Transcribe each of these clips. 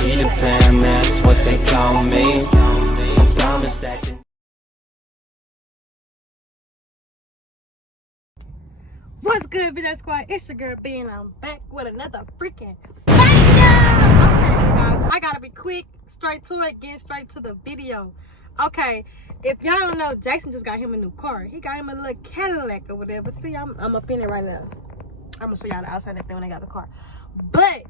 Peter Pan, that's what they call me. I promise that you. What's good, video squad? It's your girl B, and I'm back with another freaking banger. Okay, you guys, I gotta be quick, straight to it, getting straight to the video. Okay, if y'all don't know, Jason just got him a new car. He got him a little Cadillac or whatever. See, I'm up in it right now. I'm gonna show y'all the outside of that when I got the car. But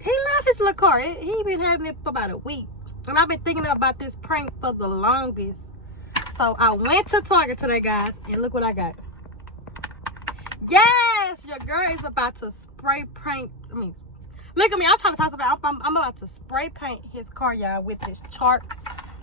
he loves his little car. He been having it for about a week, and I've been thinking about this prank for the longest. So I went to Target today, guys, and look what I got. Yes, your girl is about to spray paint. Look at me. I'm trying to talk about. I'm about to spray paint his car, y'all, with this chalk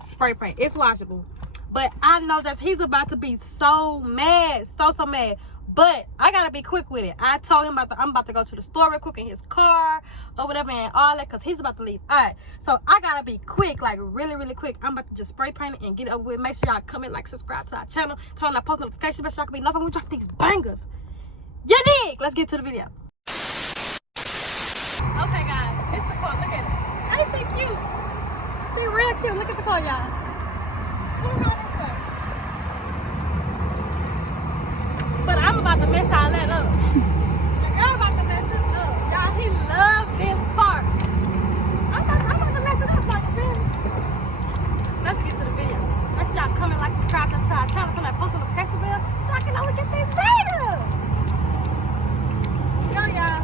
spray paint. It's washable, but I know that he's about to be so mad, so mad. But I gotta be quick with it. I told him I'm about to go to the store real quick in his car or whatever and all that, cause he's about to leave. All right, so I gotta be quick, like really quick. I'm about to just spray paint it and get it over with. Make sure y'all comment, like, subscribe to our channel, turn on that post notifications, so y'all can be nothing when we drop these bangers. You dig? Let's get to the video. Okay, guys, it's the car. Look at it. Ain't she cute? She real cute. Look at the car, y'all. Look at this car. But I'm about to mess all that up. The girl about to mess this up. Y'all, he loves this car. I'm about to mess it up like this. Let's get to the video. Make sure y'all comment, like, subscribe to our channel, turn that post notification bell so I can always get these videos. Yo, y'all.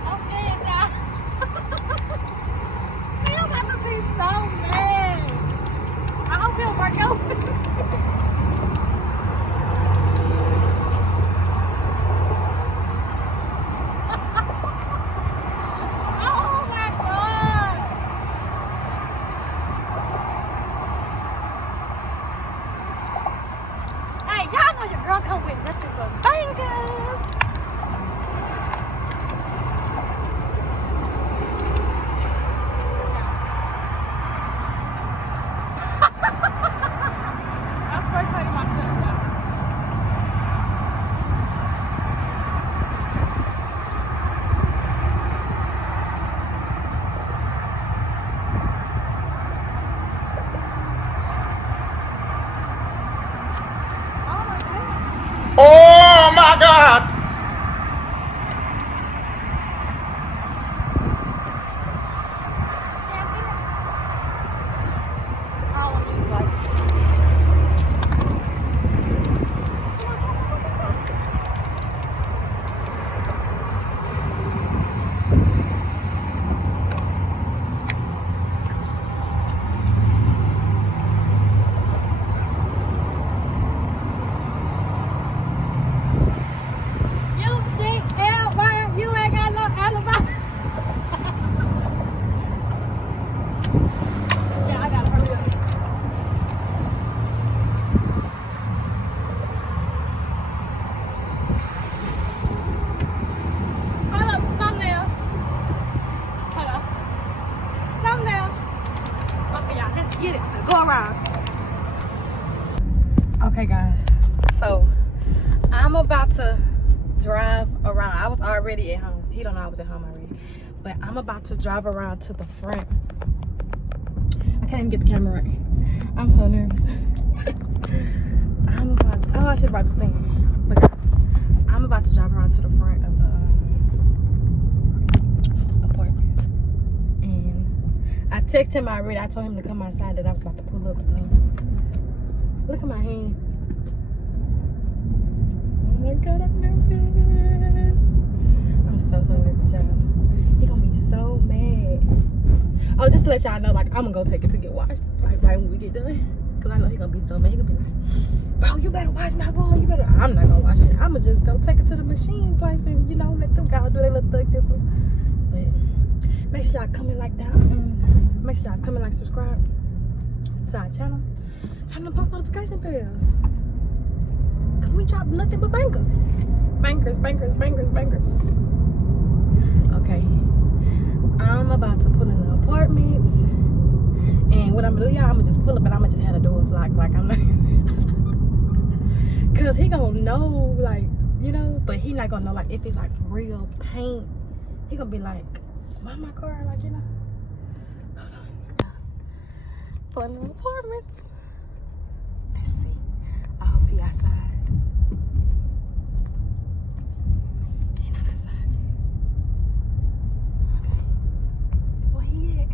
I'm scared, y'all. He's about to be so mad. I hope he'll work out. Y'all know your girl come with nothing but bangers. I'm first showing myself, y'all. Oh my God! Get it. Go around. Okay, guys. So I'm about to drive around. I was already at home. He don't know I was at home already. But I'm about to drive around to the front. I can't even get the camera right. I'm so nervous. I should have brought the stand. But guys, I'm about to drive around to the front of the apartment. And I texted him already. I told him to come outside that I was about to pull up. So look at my hand. Oh my God, I'm nervous. I'm so nervous, y'all. He gonna be so mad. Oh, just to let y'all know, like, I'm gonna go take it to get washed, like, right when we get done. Cause I know he gonna be so mad. He gonna be like, bro, you better wash my car. You better. I'm not gonna wash it. I'm gonna just go take it to the machine place and, you know, let them guys do their little thug this one. But make sure y'all comment, like, down, and make sure y'all comment, like, subscribe to our channel. Turn on post notification bells. Cause we drop nothing but bangers. Bangers. Okay. I'm about to pull in the apartments. And what I'm gonna do, y'all, I'm gonna just pull up and I'm gonna just have the doors locked. Like, I'm not. Cause he gonna know, like, you know, but he not gonna know, like, if it's like real paint. He gonna be like, why my car, like, you know? Hold on. Pulling in the apartments. Let's see. I hope he outside. He not outside yet. Okay. Where he at?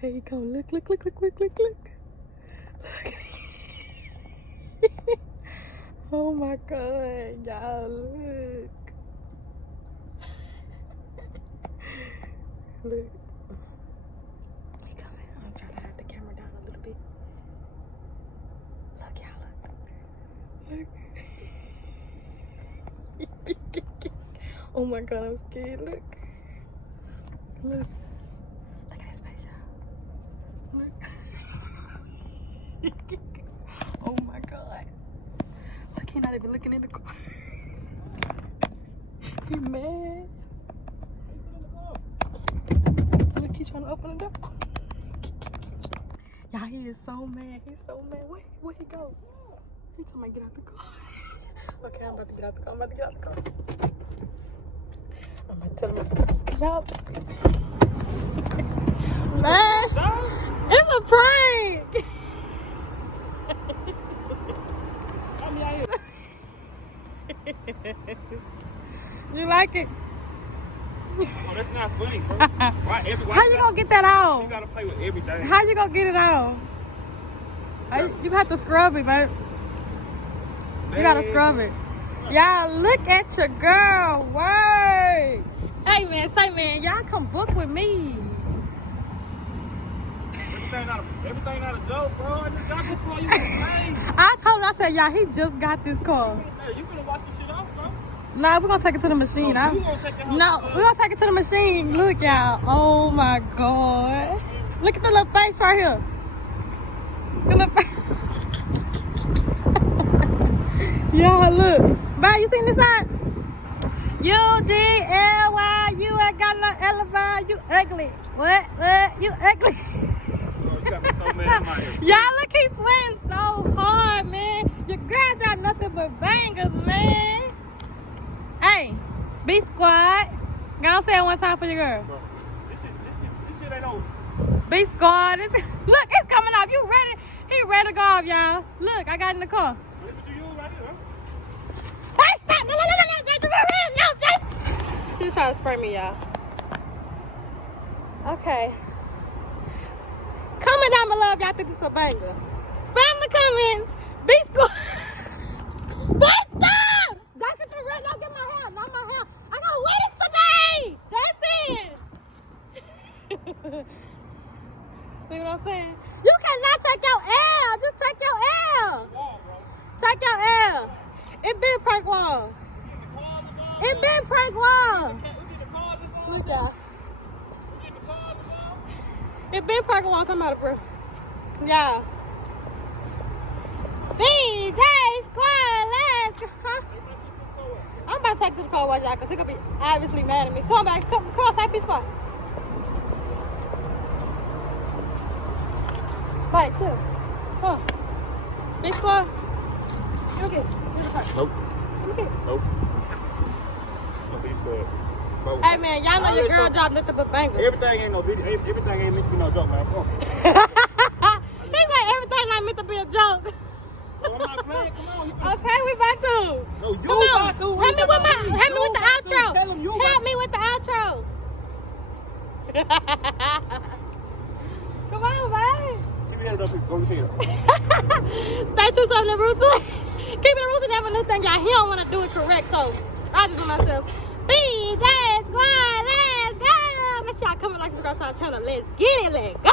Here you go. Look. Look. Oh my God, y'all, look. Look. He coming. I'm trying to have the camera down a little bit. Look, y'all, look. Oh my God, I'm scared. Look. Look. Look at his face, y'all. Look. Oh my God. Look, he not even looking in the car. He mad. Look, he's trying to open the door. Y'all, he is so mad. He's so mad. Where he go? He told me to get out the car. Okay, I'm about to get out the car. I'm about to tell him to get out. Man, it's a prank. You like it? Oh, that's not funny, bro. How you gonna get that off? You gotta play with everything. How you gonna get it off? You have to scrub it, babe. You gotta scrub it. Y'all, look at your girl. Word. Hey, man, say, man, y'all come book with me. Everything not a joke, bro. I just got this car. You gonna I told him, I said, y'all, he just got this car. Hey, you gonna watch this shit off, bro? Nah, we're gonna take it to the machine. No, you gonna take it home. No, we're gonna take it to the machine. Look, y'all. Oh my God. Look at the little face right here. The little face. Y'all, look. Bye, you seen this side? UGLY, you ain't got no elephant, you ugly. What? You ugly. You got me so mad in my head. Y'all, look, he's sweating so hard, man. Your girl got nothing but bangers, man. Hey, B Squad. Gonna say it one time for your girl. Bro, this shit ain't over. B Squad. Look, it's coming off. You ready? He ready to go off, y'all. Look, I got in the car. Look what you use right here, huh? Hey, stop. No, Jason. He's trying to spray me, y'all. Okay. Comment down below if y'all think this is a banger. Spam the comments. B Squad. Stop! Jason, for real, don't get my hair. Not my hair. I got witness today. Jason. See what I'm saying? You cannot take your L. Just take your L. Take your L. It been prank walls. It been prank walls. Look at. It been prank walls. I'm out of breath. Yeah. DJ Squad, let's go. Huh? I'm about to take this to the car wash, y'all, because he's going to be obviously mad at me. Come on back. Come on, say peace, Squad. Right, chill. Come on. Big Squad. You okay? Nope. You okay? Nope. No, B Squad. Bro, Hey, man, y'all know your girl dropped nothing but bangers. Everything ain't no video. Everything ain't meant to be no joke, man. Come on. He said everything not meant to be a joke. I'm not playing. Come on. Okay, we about to. No, you Come on. about to. Help me with the outro. Tell him you Help me with the outro. Come on, man. Keep your head up. Go to the Stay true to the roots. Keep it roots and never new thing, y'all. He don't want to do it correct, so I just do myself. BJ Squad, let's go. Make sure y'all comment, like, subscribe to our channel. Let's get it, let's go.